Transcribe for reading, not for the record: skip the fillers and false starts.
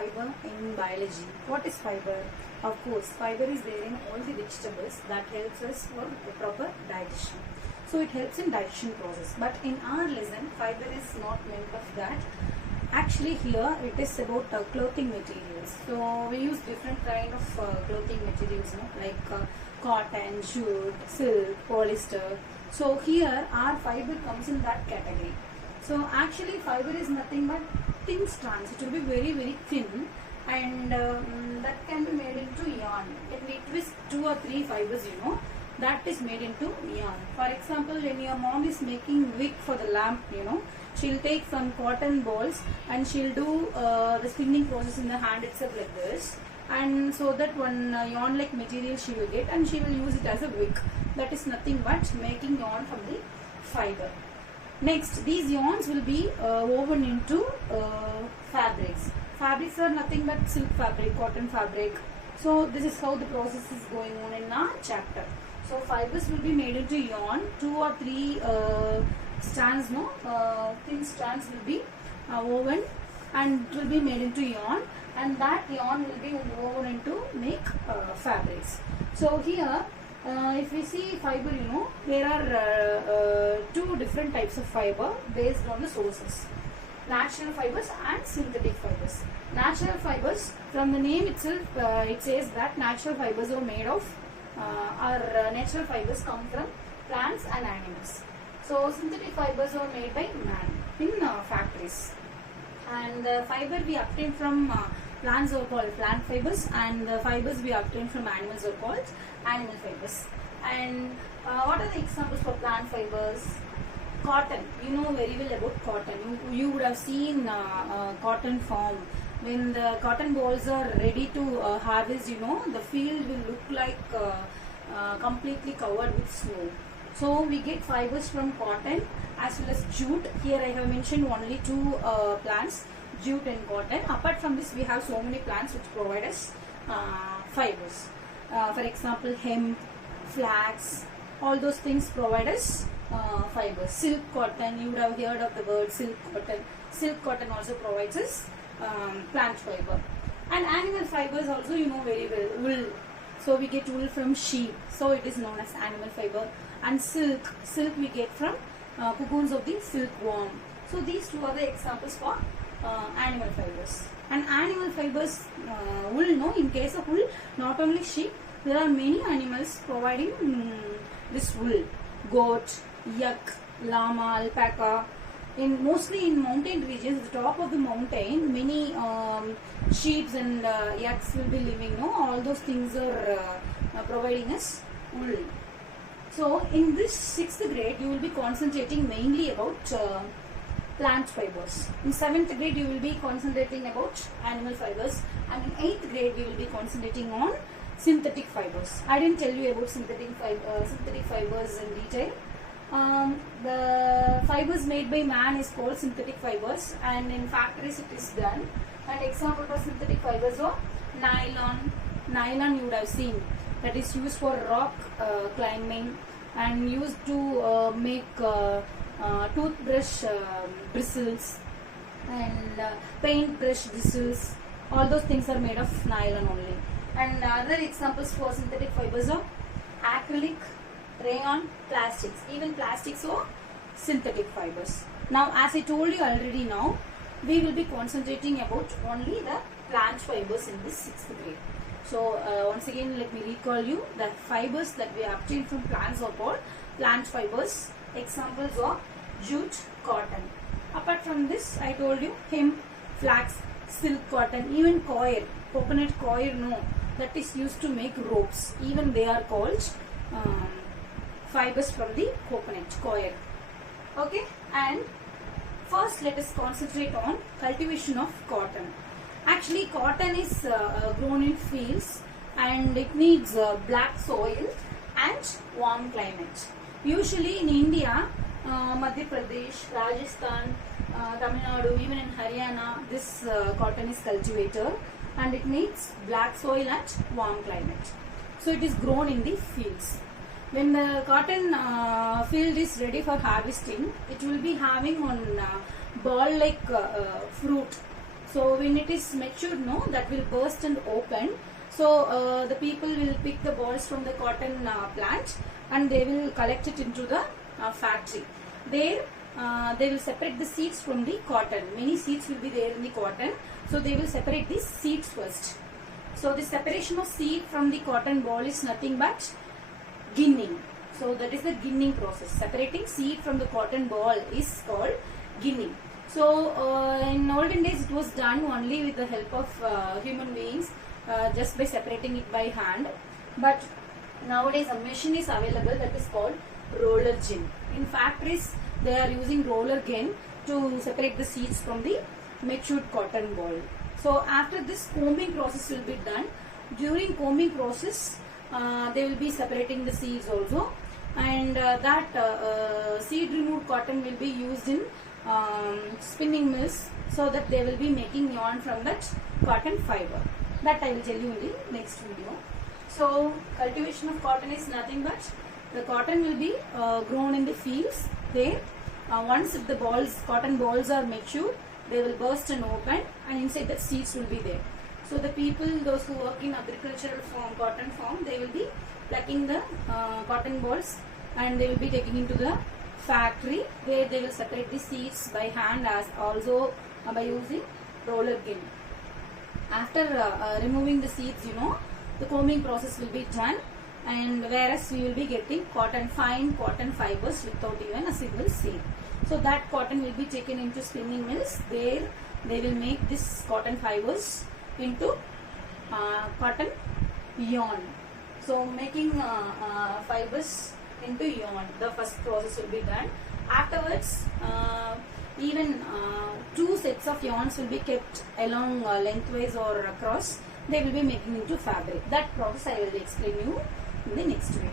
fiber in biology. What is fiber? Of course, fiber is there in all the vegetables that helps us for the proper digestion. So it helps in digestion process. But in our lesson, fiber is not meant of that. Actually here it is about clothing materials. So we use different kind of clothing materials, like cotton, jute, silk, polyester. So here our fiber comes in that category. So actually fiber is nothing but thin strands. It will be very very thin, and that can be made into yarn. When we twist 2 or 3 fibers, that is made into yarn. For example, when your mom is making wick for the lamp, she'll take some cotton balls and she'll do the spinning process in the hand itself like this, and so that one yarn like material she will get, and she will use it as a wick. That is nothing but making yarn from the fiber. Next, these yarns will be woven into fabrics. Fabrics are nothing but silk fabric, cotton fabric. So this is how the process is going on in our chapter. So fibers will be made into yarn. 2 or 3 strands, thin strands will be woven and it will be made into yarn, and that yarn will be woven into make fabrics. So here if we see fiber, there are 2 different types of fiber based on the sources: natural fibers and synthetic fibers. Natural fibers, from the name itself, it says that natural fibers are made of natural fibers come from plants and animals. So synthetic fibers are made by man in factories. And the fiber we obtain from plants are called plant fibers, and the fibers we obtain from animals are called animal fibers. And what are the examples for plant fibers? Cotton. You know very well about cotton. You would have seen cotton farm. When the cotton balls are ready to harvest, the field will look like completely covered with snow. So we get fibers from cotton as well as jute. Here I have mentioned only 2 plants, jute and cotton. Apart from this, we have so many plants which provide us fibers. For example, hemp, flax, all those things provide us fibers. Silk cotton, you would have heard of the word silk cotton. Silk cotton also provides us plant fiber. And animal fibers also you know very well. Wool. So we get wool from sheep. So it is known as animal fiber. And silk. Silk we get from cocoons of the silkworm. So these 2 are the examples for animal fibers. And animal fibers, wool, in case of wool, not only sheep, there are many animals providing this wool. Goat, yak, llama, alpaca. Mostly in mountain regions, the top of the mountain, many sheep and yaks will be living. All those things are providing us wool. So in this 6th grade, you will be concentrating mainly about plant fibers. In 7th grade, you will be concentrating about animal fibers, and in 8th grade, we will be concentrating on synthetic fibers. I didn't tell you about synthetic fibers in detail. The fibers made by man is called synthetic fibers, and in factories it is done. And example for synthetic fibers are nylon. Nylon you would have seen, that is used for rock climbing and used to make toothbrush bristles and paintbrush bristles. All those things are made of nylon only. And other examples for synthetic fibers are acrylic, rayon, plastics. Even plastics are synthetic fibers. Now, as I told you already now, we will be concentrating about only the plant fibers in this 6th grade. So, once again, let me recall you the fibers that we obtain from plants are called plant fibers. Examples are jute, cotton. Apart from this, I told you hemp, flax, silk, cotton, even coir, coconut coir, that is used to make ropes. Even they are called fibers from the coconut coir. Okay, and first let us concentrate on cultivation of cotton. Actually, cotton is grown in fields and it needs black soil and warm climate. Usually in India, Madhya Pradesh, Rajasthan, Tamil Nadu, even in Haryana, this cotton is cultivated and it needs black soil and warm climate. So it is grown in the fields. When the cotton field is ready for harvesting, it will be having one ball-like fruit. So when it is matured, no, that will burst and open. So the people will pick the balls from the cotton plant and they will collect it into the factory. There they will separate the seeds from the cotton. Many seeds will be there in the cotton. So they will separate the seeds first. So the separation of seed from the cotton ball is nothing but ginning. So that is the ginning process. Separating seed from the cotton ball is called ginning. So in olden days it was done only with the help of human beings, just by separating it by hand. But nowadays a machine is available that is called roller gin. In factories they are using roller gin to separate the seeds from the matured cotton ball. So after this combing process will be done. During combing process they will be separating the seeds also, and that seed removed cotton will be used in spinning mills, so that they will be making yarn from that cotton fiber. That I will tell you in the next video. So cultivation of cotton is nothing but the cotton will be grown in the fields. There once if the cotton balls are mature, they will burst and open, and inside the seeds will be there. So the people, those who work in agricultural farm, cotton farm, they will be plucking the cotton balls and they will be taking into the factory where they will separate the seeds by hand, as also by using roller gin. After removing the seeds, the combing process will be done, and whereas we will be getting fine cotton fibers without even a single seed. So that cotton will be taken into spinning mills. There they will make this cotton fibers into cotton yarn. So making fibers into yarn, the first process will be done. Afterwards even two sets of yarns will be kept along lengthwise or across. They will be making into fabric. That process I will explain you in the next video.